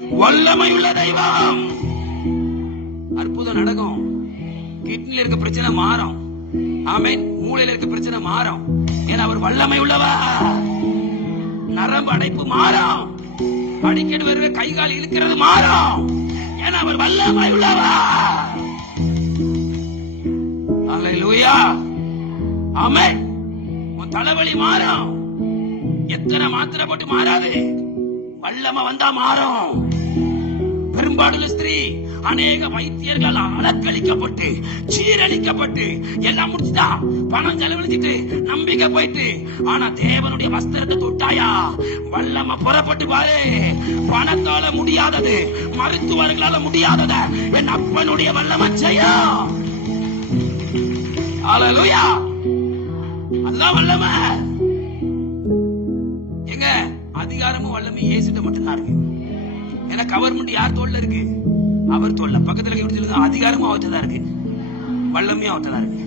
வல்லமையுள்ள தெய்வம். அற்புதம் நடக்கும். கிட்னில இருக்க பிரச்சனை மாறும். ஆமென். மூளையில இருக்க பிரச்சனை மாறும். ஏன்னா அவர் வல்லமை உள்ளவா. நரம்பு அடைப்பு மாறும். அடிக்கடி வருகிற கை கால் இழுக்கிறது மாறும். ஏன்னா அவர் வல்லமை உள்ளவா. அல்லேலூயா. ஆமென். உன் தலைவலி மாறும். எத்தனை மாத்திரை போட்டு மாறாது. வல்லமை வந்தா மாறும். பெரும்பாடுள்ள ஸ்திரீ அநேக வைத்தியர்கள் அலக்களிக்கப்பட்டு சீரழிக்கப்பட்டு எல்லாம் முடிச்சுட்டா, பணம் செலவழிச்சிட்டு நம்பிக்கை போயிட்டு, ஆனா தேவனுடைய வஸ்திரத்தை தொட்டாயா வல்லமை புறப்பட்டு பாரு. பணத்தால முடியாதது, மருத்துவர்களால முடியாதத என் அப்பனுடைய வல்லமை செய்யும். அல்லேலூயா. அதான் வல்லமை. எங்க அதிகாரமும் வல்லமை இயேசுட்ட மட்டும்தான் இருக்கு. ஏன்னா கவர்மெண்ட் யார் தோல்ல இருக்கு? அவர் தோல்ல. பக்கத்துல அதிகாரமும் அவர்கிட்ட தான் இருக்கு, வல்லமையும் அவர்கிட்ட தான் இருக்கு.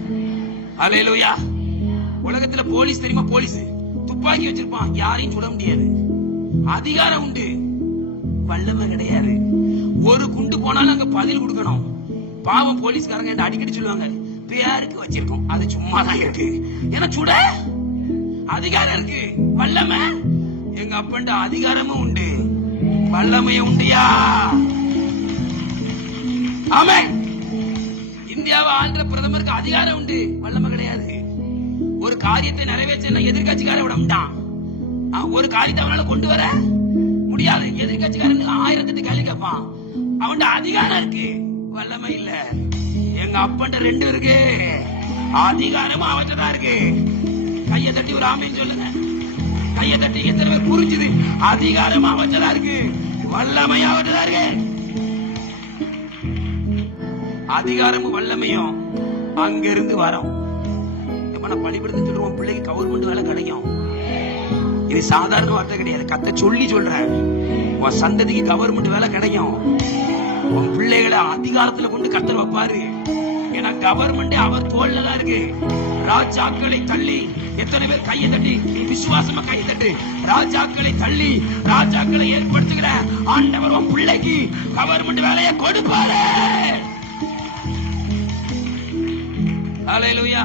அல்லேலூயா. உலகத்துல போலீஸ் தெரியுமா? போலீஸ் துப்பாக்கி வச்சிருப்பான், யாரையும் சுட முடியாது. அதிகாரம் உண்டு, வல்லமை கிடையாது. ஒரு குண்டு போனாலும் அங்க பதில் கொடுக்கணும். பாவம் போலீஸ்காரங்க அடிக்கடி சொல்லுவாங்க, பேருக்கு வச்சிருக்கோம், அது சும்மா தான் இருக்கு. ஏன்னா சுட அதிகாரம் இருக்கு, வல்லமை. எங்க அப்பன்ட அதிகாரமும் உண்டு, வல்லமையும் உண்டியா. ஆமென். இந்தியாவை ஆள்ற பிரதமருக்கு அதிகாரம் உண்டு, வல்லமை கிடையாது. ஒரு காரியத்தை நிறைவேற்ற எதிர்கட்சிக்கார விட மாட்டான். ஒரு காரியத்தை அவனால கொண்டு வர முடியாது. எதிர்கட்சிக்காரன் 1008 கேள்வி கேட்பான். அவன் அதிகாரம் இருக்கு, வல்லமை இல்ல. எங்க அப்பன்ட்ட 2 இருக்கு, அதிகாரமும் அவன்தான் இருக்கு. கையை தட்டி ஒரு ஆமைன்னு சொல்லுங்க. கையை தட்டி எத்தனை பேர் புரிஞ்சுது? அதிகாரம் அவன்தான் இருக்கு, வல்லமை அவன்தான் இருக்கு. அதிகாரமும் வல்லமையும் அங்க இருந்து வரும். பள்ளிப்படத்தை சொல்லுவோம், பிள்ளைக்கு கவர்மெண்ட் வேலை கிடைக்கும். இது சாதாரண வார்த்தை கிடையாது, கத்த சொல்லி சொல்றேன். உன் சந்ததிக்கு கவர்மெண்ட் வேலை கிடைக்கும். உன் பிள்ளைகளை அதிகாரத்துல கொண்டு கத்தர் வைப்பாரு. ஏன்னா கவர்மெண்ட் அவர் தோல்ல தான் இருக்கு. ராஜாக்களை தள்ளி எத்தனை பேர் கையை தட்டி விசுவாசமா கை தட்டு. ராஜாக்களை தள்ளி ராஜாக்களை ஏற்படுத்துகிற ஆண்டவர் உன் பிள்ளைக்கு கவர்மெண்ட் வேலையை கொடுப்பாரு. அல்லேலூயா.